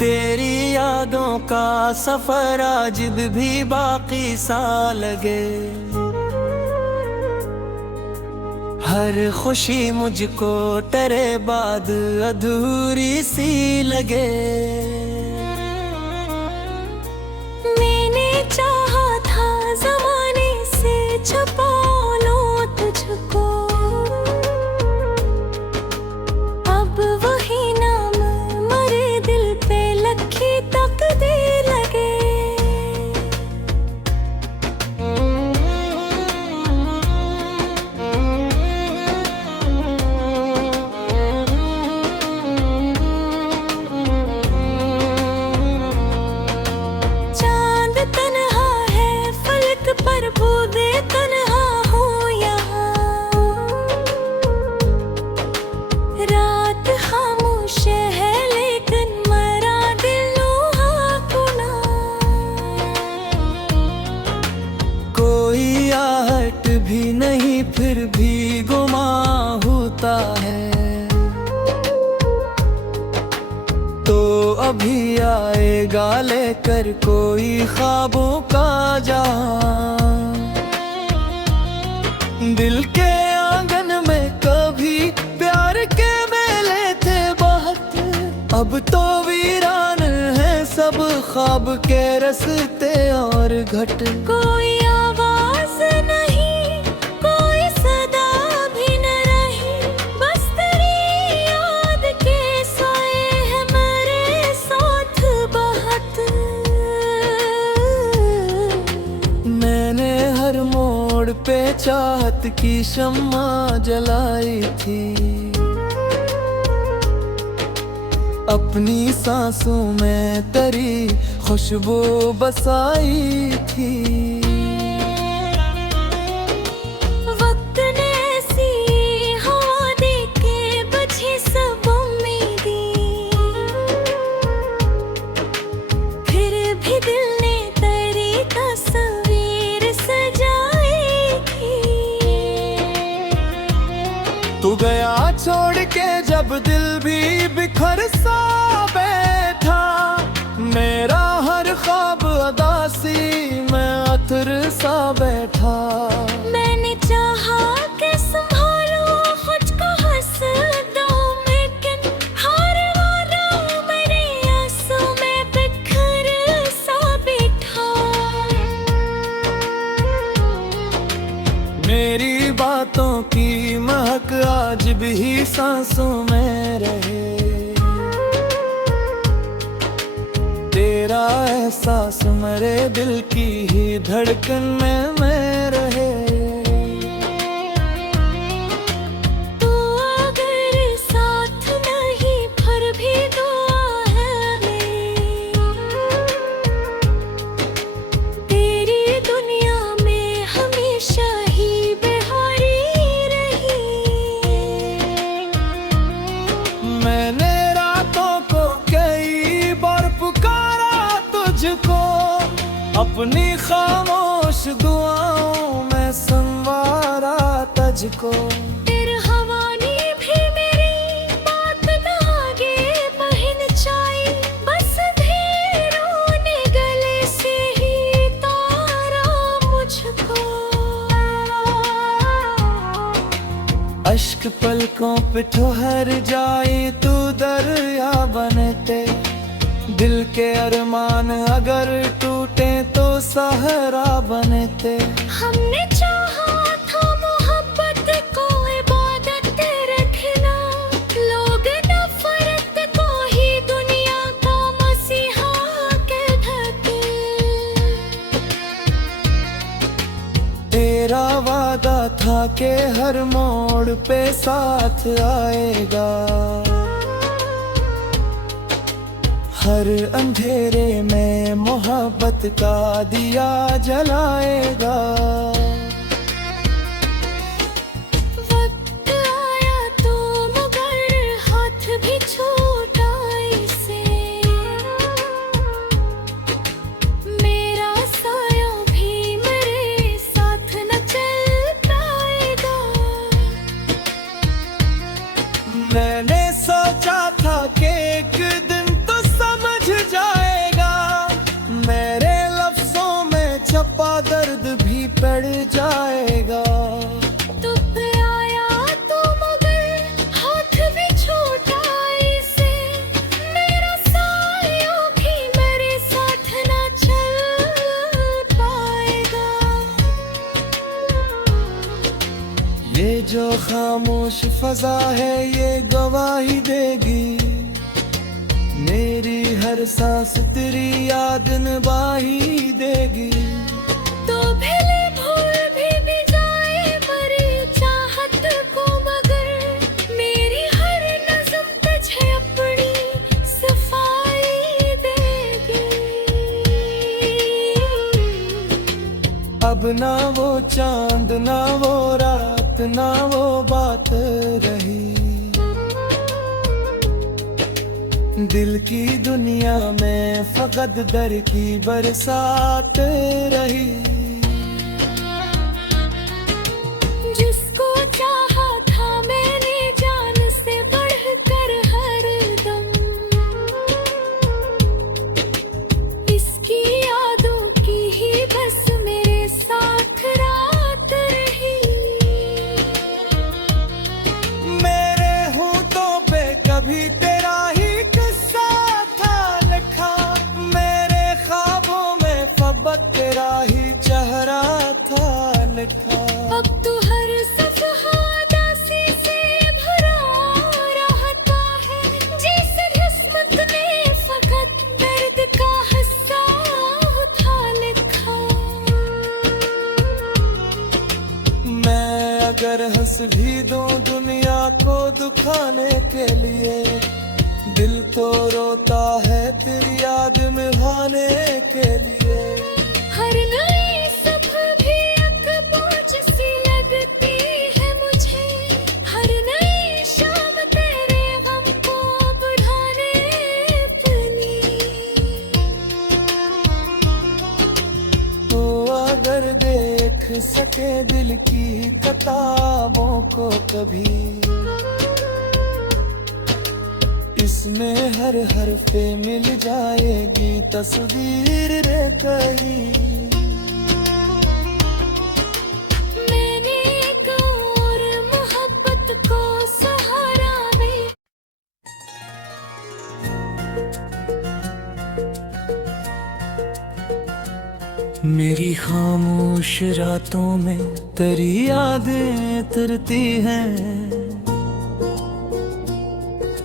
तेरी यादों का सफर आज भी बाकी सा लगे। हर खुशी मुझको तेरे बाद अधूरी सी लगे। मैंने चाहा था ज़माने से छुपा लूं तुझको, अब वही नाम मरे दिल पे लखी तकदीर लगे। चांद तन्हा है फलक पर, बूंदे तन्हा हो यहाँ। रात खामोश है लेकिन मरा दिलों हाकुना। कोई आहट भी नहीं फिर भी गुमा होता है। तो अभी आएगा लेकर कोई ख्वाबों का जहां। दिल के आंगन में कभी प्यार के मेले थे बहुत, अब तो वीरान है सब ख्वाब के रस्ते और घट। कोई आवाज नहीं, कोई सदा भी न रही, बस तेरी याद के साए हैं मेरे साथ बहुत। मैंने हर मोड़ पे चाहत की शम्मा जलाई थी, अपनी सांसों में तेरी खुशबू बसाई थी। वक्त ने ऐसी हवा दे के बुझी सब उम्मीदें, फिर भी दिल ने तेरी तस्वीर सजाई थी। तू गया छोड़ के जब दिल भी बिखर सा बैठा, मेरा हर ख्वाब अदासी में अतर सा बैठा। मैंने चाहा कि संभालूं खुद को हंस दूं, लेकिन हर वारा मेरे आंसू में बिखर सा बैठा। मेरी बातों की महक आज भी सांसों में रहे, तेरा एहसास मेरे दिल की ही धड़कन में रहे। तू अगर साथ नहीं फिर भी दुआ है मेरी, तेरी दुनिया में हमेशा ही बेहारी रही। मैंने रातों को कई बार पुकारा तुझको, अपनी खामोश दुआओं में संवारा तुझको। फिर हवा ने भी मेरी बात न आगे बहन चाही, बस धीरों ने गले से ही तारा मुझको। अश्क पलकों पे ठहर जाए तू दरिया बनते, दिल के अरमान अगर टूटे तो सहारा बनते। हमने चाहा था मोहब्बत को इबादत रखना, लोग नफरत को ही दुनिया का मसीहा कहते। तेरा वादा था कि हर मोड़ पे साथ आएगा, हर अंधेरे में मोहब्बत का दिया जलाएगा। वक्त आया तो मगर हाथ भी छूटा इसे, मेरा साया भी मेरे साथ न चल पाएगा। मैंने सोचा था कि एक दिन तो समझ फजा है ये गवाही देगी, मेरी हर सांस तेरी याद निभाही देगी। तो भले भूल भी जाए मरी चाहत को, मगर मेरी हर नज़्म तुझे अपनी सफाई देगी। अब ना वो चांद ना वो रात ना वो बात रही, दिल की दुनिया में फकत दर की बरसात रही। जिसको चाहा था मैंने जान से बढ़कर हरदम, इसकी यादों की ही बस मेरे साथ रात रही। मेरे होठों पे कभी तेरा ही किस्सा था लिखा, मेरे ख्वाबों में फबत तेरा ही चेहरा था लिखा। अब तो हर सफ़हा उदासी से भरा रहता है, जिस किस्मत ने फकत दर्द का हिस्सा था लिखा। मैं अगर हंस भी दूं दुनिया को दुखाने के लिए, दिल तो रोता है तेरी याद में भाने के लिए। हर नई सुबह भी अक बोझ सी लगती है मुझे, हर नई शाम तेरे गम को बुढ़ाने अपनी। तो अगर देख सके दिल की किताबों को कभी, इसमें हर हर्फ पे मिल जाएगी तस्वीर रे कहीं। मैंने एक और मोहब्बत को सहारा भी। मेरी खामोश रातों में तेरी यादें तरती हैं,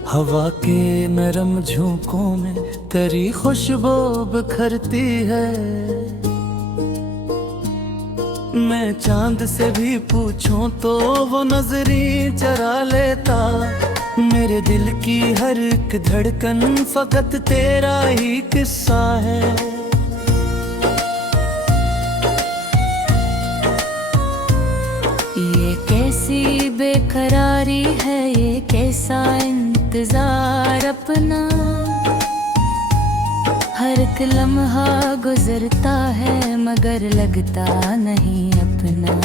हवा के नरम झोंकों में तेरी खुशबू बिखरती है। मैं चांद से भी पूछूं तो वो नजरी चरा लेता, मेरे दिल की हर एक धड़कन फकत तेरा ही किस्सा है। ये कैसी बेकरारी है, ये कैसा इंतजार अपना, हर एक लम्हा गुजरता है मगर लगता नहीं अपना।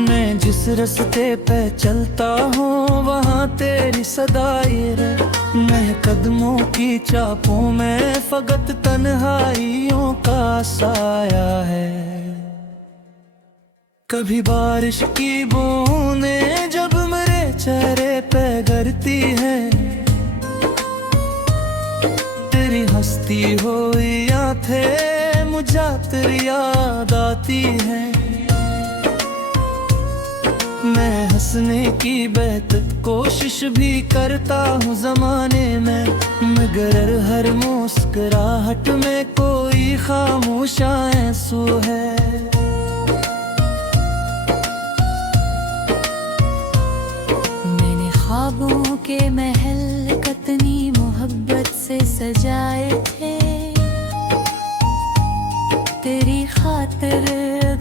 मैं जिस रास्ते पे चलता हूँ वहाँ तेरी सदाई रे, मैं कदमों की चापों में फकत तन्हाइयों का साया है। कभी बारिश की बूंदें जब मेरे चेहरे पे गिरती है, तेरी हंसती हुई आंखें मुझे तेरी याद आती है। मैं हंसने की बेहतर कोशिश भी करता हूँ जमाने में, मगर हर मुस्कुराहट में कोई खामोश आंसू है। ख्वाबों के महल कितनी मोहब्बत से सजाए थे, तेरी खातिर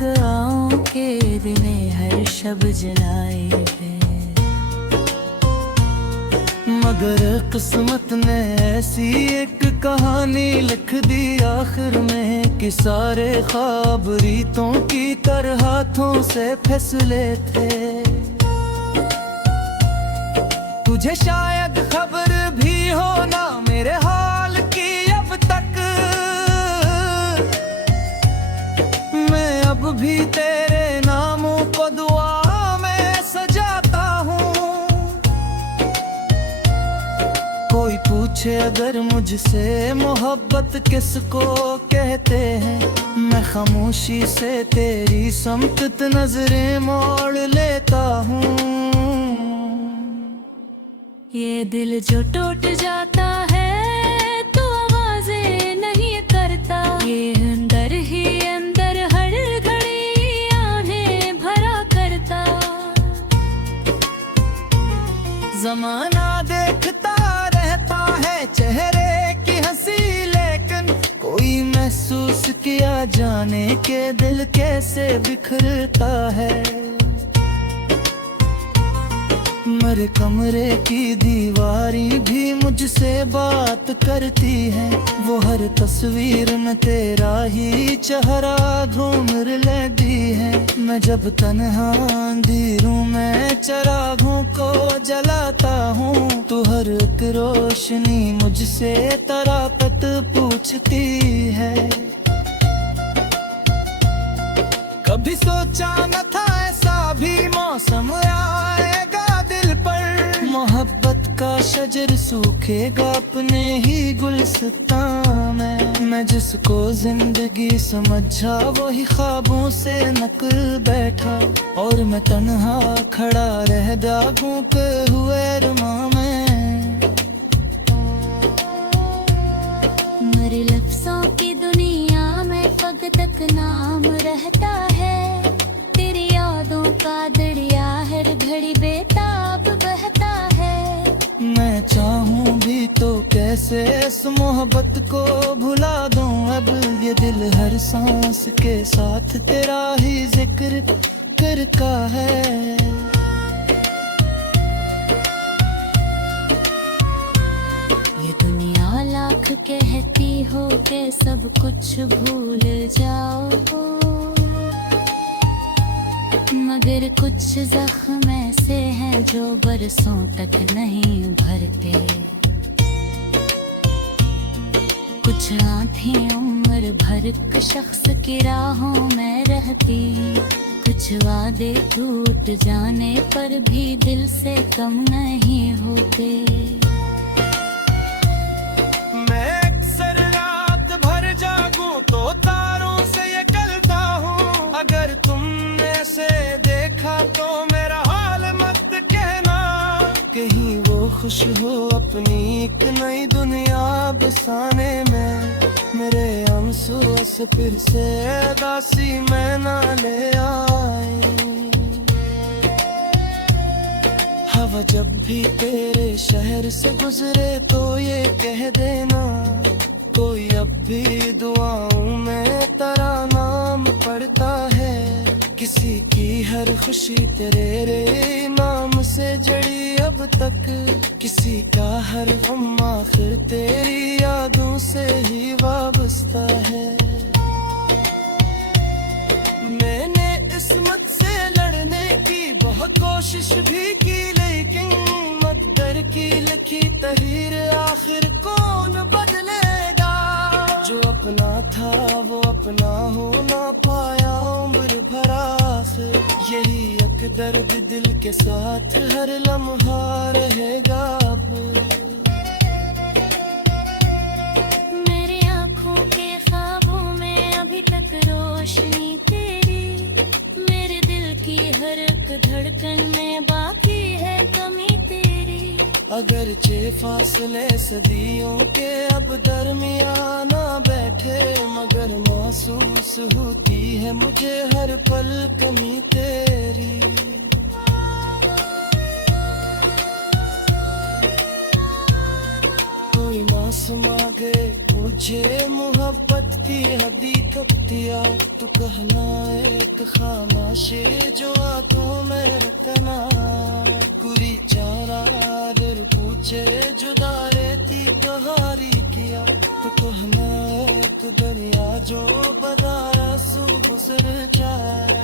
गाँव के दिने हर शब जलाए थे। मगर किस्मत ने ऐसी एक कहानी लिख दी आखिर में कि सारे ख्वाब रीतों की तरह हाथों से फिसले थे। तुझे शायद खबर भी हो ना मेरे हाल की अब तक, मैं अब भी तेरे नामों को दुआ में सजाता हूँ। कोई पूछ पूछे अगर मुझसे मोहब्बत किसको कहते हैं, मैं खामोशी से तेरी समत नजरें मोड़ लेता हूँ। ये दिल जो टूट जाता है तो आवाजें नहीं करता, ये अंदर ही अंदर हर घड़ी आहें भरा करता। जमाना देखता रहता है चेहरे की हंसी, लेकिन कोई महसूस किया जाने के दिल कैसे बिखरता है। मेरे कमरे की दीवारें भी मुझसे बात करती है, वो हर तस्वीर में तेरा ही चेहरा घूम लेती है। मैं जब तन्हा अंधेरों में चिरागों को जलाता हूँ, तो हर एक रोशनी मुझसे तरापत पूछती है। कभी सोचा न था ऐसा भी मौसम आएगा दिल पर, मोहब्बत का शजर सूखेगा अपने ही गुलस्तां में। मैं जिसको जिंदगी समझा वही ख्वाबों से नकल बैठा, और मैं तन्हा खड़ा रह दागों के हुए अरमां में। मेरे लफ्जों की दुनिया में पग तक नाम रहता है, तेरी यादों का दरिया हर घड़ी बेताब बहता है। मैं चाहूं भी तो कैसे इस मोहब्बत को भुला दूं, अब ये दिल हर सांस के साथ तेरा ही जिक्र करता है। ये दुनिया लाख कहती हो के सब कुछ भूल जाओ, मगर कुछ जख्म ऐसे हैं जो बरसों तक नहीं भरते। कुछ आँखें उम्र भर के शख्स की राहों में रहती, कुछ वादे टूट जाने पर भी दिल से कम नहीं होते। मैं अक्सर रात भर जागूं तो तारों से ये कहता हूँ, अगर तुमने से देखा तो मेरा हाल मत कहना। कहीं वो खुश हो अपनी एक नई दुनिया बसाने में, मेरे आंसू से फिर से दासी में ना ले आए। हवा जब भी तेरे शहर से गुजरे तो ये कह देना, कोई अब भी दुआओं में तेरा नाम पढ़ता है। किसी की हर खुशी तेरे नाम से जड़ी अब तक, किसी का हर गम आखिर तेरी यादों से ही वाबस्ता है। मैंने इस्मत से लड़ने की बहुत कोशिश भी की, लेकिन मकदर की लिखी तहरीर आखिर कौन बदलेगा। जो अपना था वो अपना हो ना पाया उम्र भरा, फिर यही एक दर्द दिल के साथ हर लम्हा रहेगा अब। मेरी आँखों के ख्वाबों में अभी तक रोशनी तेरी, मेरे दिल की हर एक धड़कन में बाकी है कमी तेरी। अगरचे फासले सदियों के अब दरमियान ना बैठे, मगर महसूस होती है मुझे हर पल कमी तेरी। कोई मासूम आगे मुझे मोहब्बत की हकीकत दिया, तो कहना एक खामोशी जो आंखों में रखना। पूरी चारा दिल पूछे जुदा रहती कहारी किया, तो कहना एक दरिया जो बदारा सुबह सर जाए।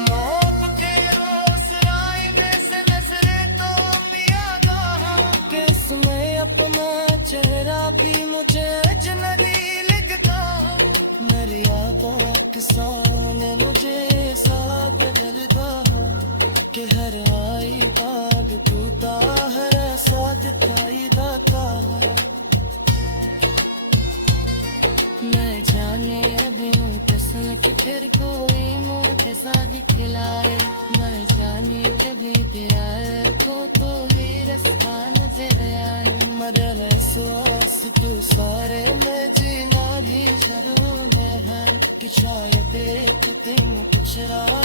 मौत के रोज राय में से नजरे तो मियादा, किसमें अपना चेहरा भी मुझे अजनबी लगता। मेरी यादों किसान मुझे साथ बदलता, कि हर आई बाग टूटा हर सा दिखलाए मैं जाने कभी तेरा को तो ही रास्ता नजर आए मगर एहसास तू सारे में जीना भी जरूर है कि शायद एक दिन कुछ रहा